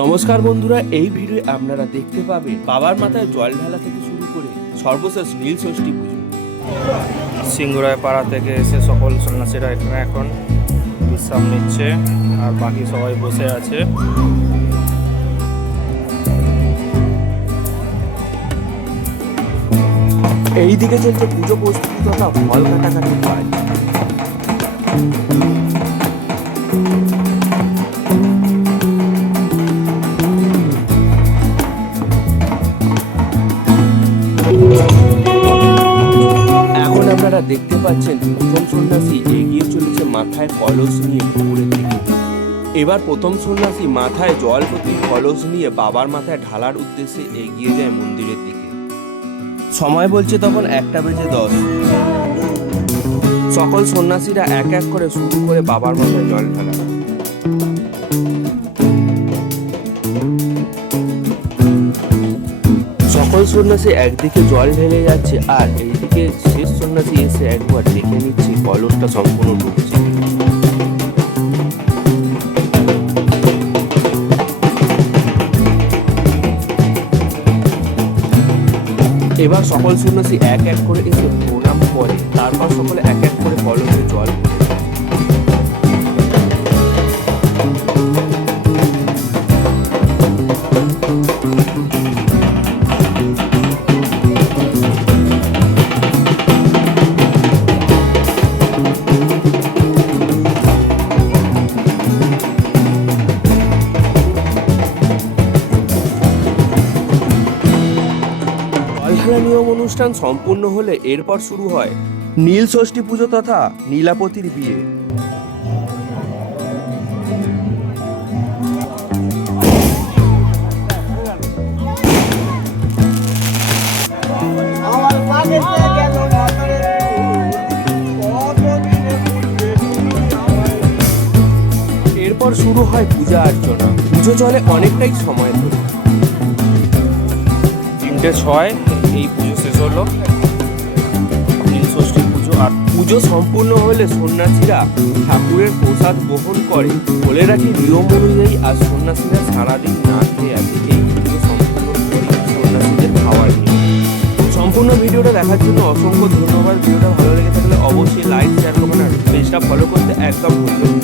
নমস্কার বন্ধুরা, এই ভিডিও আপনারা দেখতে পাবেন বাবার মাথায় জল ঢালা থেকে শুরু করে সর্বশেষ নীল ষষ্ঠী পুজো। সিঙ্গুরায় পাড়া থেকে এসে সকল সন্ন্যাসীরা এখানে এখন বিশ্রাম নিচ্ছে আর বাকি সবাই বসে আছে। এইদিকে চলছে পুজো প্রস্তুতি তথা ফল কাটাকাটির কাজ। এখন আপনারা দেখতে পাচ্ছেন প্রথম সন্ন্যাসী এগিয়ে চলেছে মাথায় কলস নিয়ে পুকুরের দিকে। এবার প্রথম সন্ন্যাসী মাথায় জল ভর্তি কলস নিয়ে বাবার মাথায় ঢালার উদ্দেশ্যে এগিয়ে যায় মন্দিরের দিকে। সময় বলছে তখন 1:10। সকল সন্ন্যাসীরা এক এক করে শুরু করে বাবার মাথায় জল ঢালা। সকল সন্ন্যাসী একদিকে জল ঢেলে যাচ্ছে আর এইদিকে শেষ সন্ন্যাসী এসে একবার দেখে নিচ্ছে কলসটা সম্পূর্ণ ডুবছে। এবার সকল সন্ন্যাসী এক এক করে এসে প্রণাম করে, তারপর সকলে এক এক করে কলসে জল ভরে। নিয়ম অনুষ্ঠান সম্পূর্ণ হলে এরপর শুরু হয় নীল ষষ্ঠী পুজো তথা নীলাপতির বিয়ে। এরপর শুরু হয় পূজা অর্চনা। পুজো চলে অনেকটাই সময় ধরে। 3:06 এই পুজো শেষ হলো, নীল ষষ্ঠী পুজো। আর পুজো সম্পূর্ণ হলে সন্ন্যাসীরা ঠাকুরের প্রসাদ গ্রহণ করে। বলে রাখি নিয়ম অনুযায়ী আর সন্ন্যাসীরা সারাদিন না খেয়ে আছে। এই পুজো সম্পূর্ণ করে সন্ন্যাসীদের খাওয়ার নিয়ম। সম্পূর্ণ ভিডিওটা দেখার জন্য অসংখ্য ধন্যবাদ। ভিডিওটা ভালো লেগে থাকলে অবশ্যই লাইক, শেয়ার করবেন আর পেজটা ফলো করতে একদম ভুলবেন না।